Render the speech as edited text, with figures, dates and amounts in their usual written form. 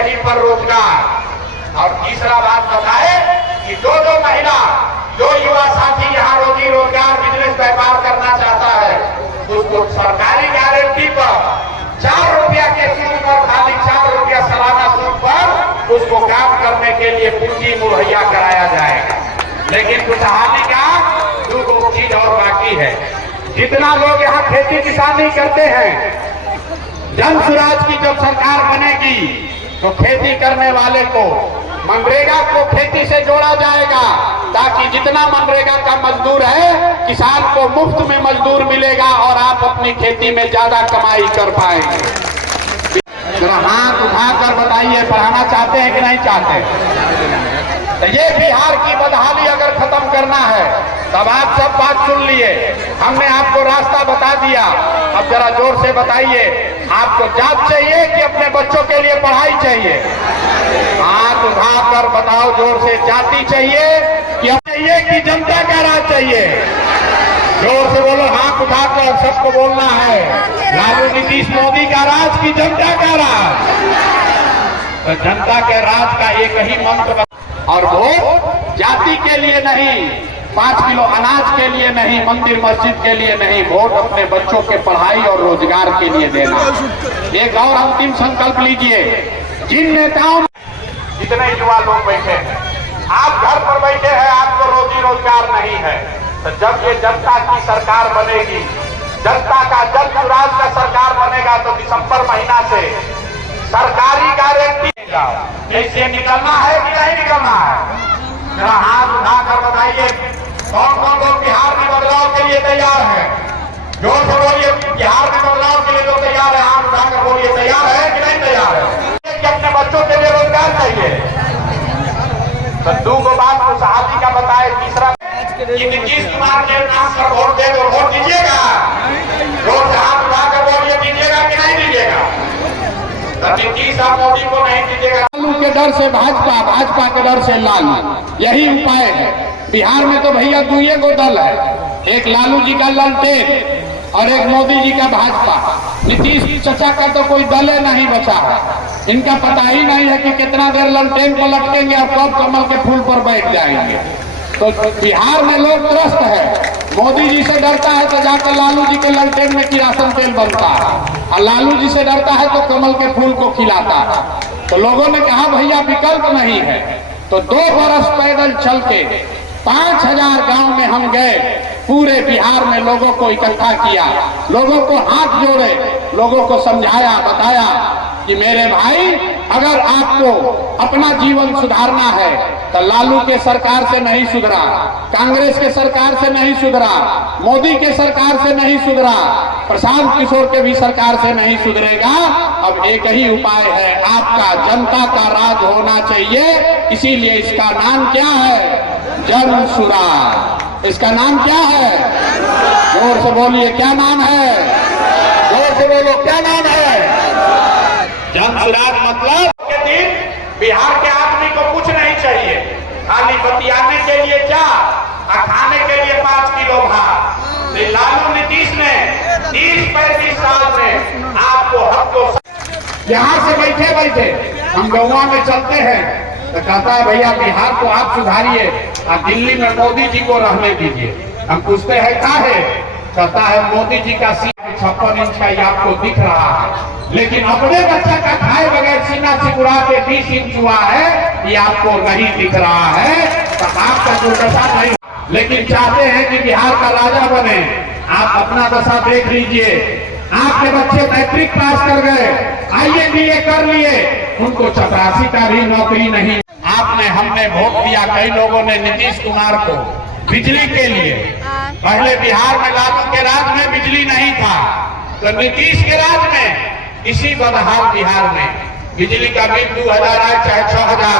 कहीं पर रोजगार। और तीसरा बात बताए कि जो महिला जो युवा साथी यहाँ रोजी रोजगार बिजनेस व्यापार करना चाहता है उसको सरकारी गारंटी पर 4 रुपया के सूद पर, खाली 4 रुपया सालाना सूद पर उसको काम करने के लिए पूंजी मुहैया कराया जाएगा। लेकिन खुशहाली का 2 चीज और बाकी है। जितना लोग यहाँ खेती किसानी करते हैं, जन सुराज की जब सरकार बनेगी तो खेती करने वाले को मनरेगा को खेती से जोड़ा जाएगा, ताकि जितना मनरेगा का मजदूर है किसान को मुफ्त में मजदूर मिलेगा और आप अपनी खेती में ज्यादा कमाई कर पाएंगे। जरा हाथ उठाकर बताइए, पढ़ाना चाहते हैं कि नहीं चाहते? तो ये बिहार की बदहाली अगर खत्म करना है तब आप सब बात सुन लिए, हमने आपको रास्ता बता दिया। अब जरा जोर से बताइए, आपको जात चाहिए कि अपने बच्चों के लिए पढ़ाई चाहिए? हाथ उठाकर बताओ जोर से, जाति चाहिए कि जनता का राज चाहिए? जोर से बोलो, हाथ उठाकर सबको बोलना है, लालू नीतीश मोदी का राज की जनता का राज? तो जनता के राज का एक ही मंत्र, और वोट जाति के लिए नहीं, 5 किलो अनाज के लिए नहीं, मंदिर मस्जिद के लिए नहीं, वोट अपने बच्चों के पढ़ाई और रोजगार के लिए देना। एक और अंतिम संकल्प लीजिए, जिन नेताओं जितने युवा लोग बैठे हैं, आप घर पर बैठे हैं, आपको रोजी रोजगार नहीं है, तो जब ये जनता की सरकार बनेगी, जनता का जन सुराज का सरकार बनेगा, तो दिसंबर महीना से सरकारी गारंटी कैसे निकलना है कि नहीं निकलना है? जरा हाथ उठाकर बताइए, कौन कौन लोग बिहार में बदलाव के लिए तैयार है? जोर से बोलिए, बिहार में बदलाव के लिए जो तैयार है हाथ उठाकर बोलिए, तैयार है कि नहीं तैयार है? कि अपने बच्चों के लिए रोजगार चाहिए? तो 2 बात खुशहाली का बताए। तीसरा, नीतीश कुमार के नाम पर वोट दे तो वोट दीजिएगा? जोर से हाथ उठाकर बोलिए, दीजिएगा कि नहीं दीजिएगा? नीतीश और मोदी को नहीं दीजिएगा। लालू के डर से भाजपा, भाजपा के डर से लालू, यही उपाय है। बिहार में तो भैया 2 दल है, एक लालू जी का ललटेन और एक मोदी जी का भाजपा। नीतीश चचा का तो कोई दल नहीं बचा है, इनका पता ही नहीं है कि कितना देर ललटेन को लटकेंगे और कब कमल के फूल पर बैठ जाएंगे। तो बिहार में लोग त्रस्त है, मोदी जी से डरता है तो जाकर लालू जी के ललटेन में किरासन तेल बनता है, और लालू जी से डरता है तो कमल के फूल को खिलाता है। तो लोगों ने कहा भैया विकल्प नहीं है, तो 2 बरस पैदल चल के 5000 गांव में हम गए, पूरे बिहार में लोगों को इकट्ठा किया, लोगों को हाथ जोड़े, लोगों को समझाया, बताया कि मेरे भाई, अगर आपको अपना जीवन सुधारना है तो लालू के सरकार से नहीं सुधरा, कांग्रेस के सरकार से नहीं सुधरा, मोदी के सरकार से नहीं सुधरा, प्रशांत किशोर के भी सरकार से नहीं सुधरेगा। अब एक ही उपाय है, आपका जनता का राज होना चाहिए। इसीलिए इसका नाम क्या है? जन सुराज। इसका नाम क्या है? जोर से बोलिए, क्या नाम है? जोर से बोलो, क्या नाम है? जन सुराज। मतलब के दिन बिहार के आदमी को कुछ नहीं चाहिए, खाली बतियाने के लिए चाय और खाने के लिए 5 किलो भात। लालू नीतीश ने 30-35 साल में आपको हफ्तों यहाँ से बैठे बैठे हम गौवा में चलते हैं तो कहता है भैया बिहार को आप सुधारिए और दिल्ली में मोदी जी को रहने दीजिए। हम पूछते हैं क्या है? कहता है मोदी जी का सीना 56 इंच का ये आपको दिख रहा है, लेकिन अपने बच्चा का खाए बगैर सीना सिकुड़ा के 20 इंच हुआ है, ये आपको नहीं दिख रहा है। तो आपका दुर्दशा नहीं, लेकिन चाहते हैं कि बिहार का राजा बने। आप अपना दशा देख लीजिए, आपके बच्चे मैट्रिक पास कर गए, IABA कर लिए, उनको चपरासी का भी नौकरी नहीं। आपने हमने वोट दिया, कई लोगों ने नीतीश कुमार को बिजली के लिए। पहले बिहार में लालू के राज में बिजली नहीं था, तो नीतीश के राज में इसी बदहाल बिहार में बिजली का बिल 2000 आए चाहे 6000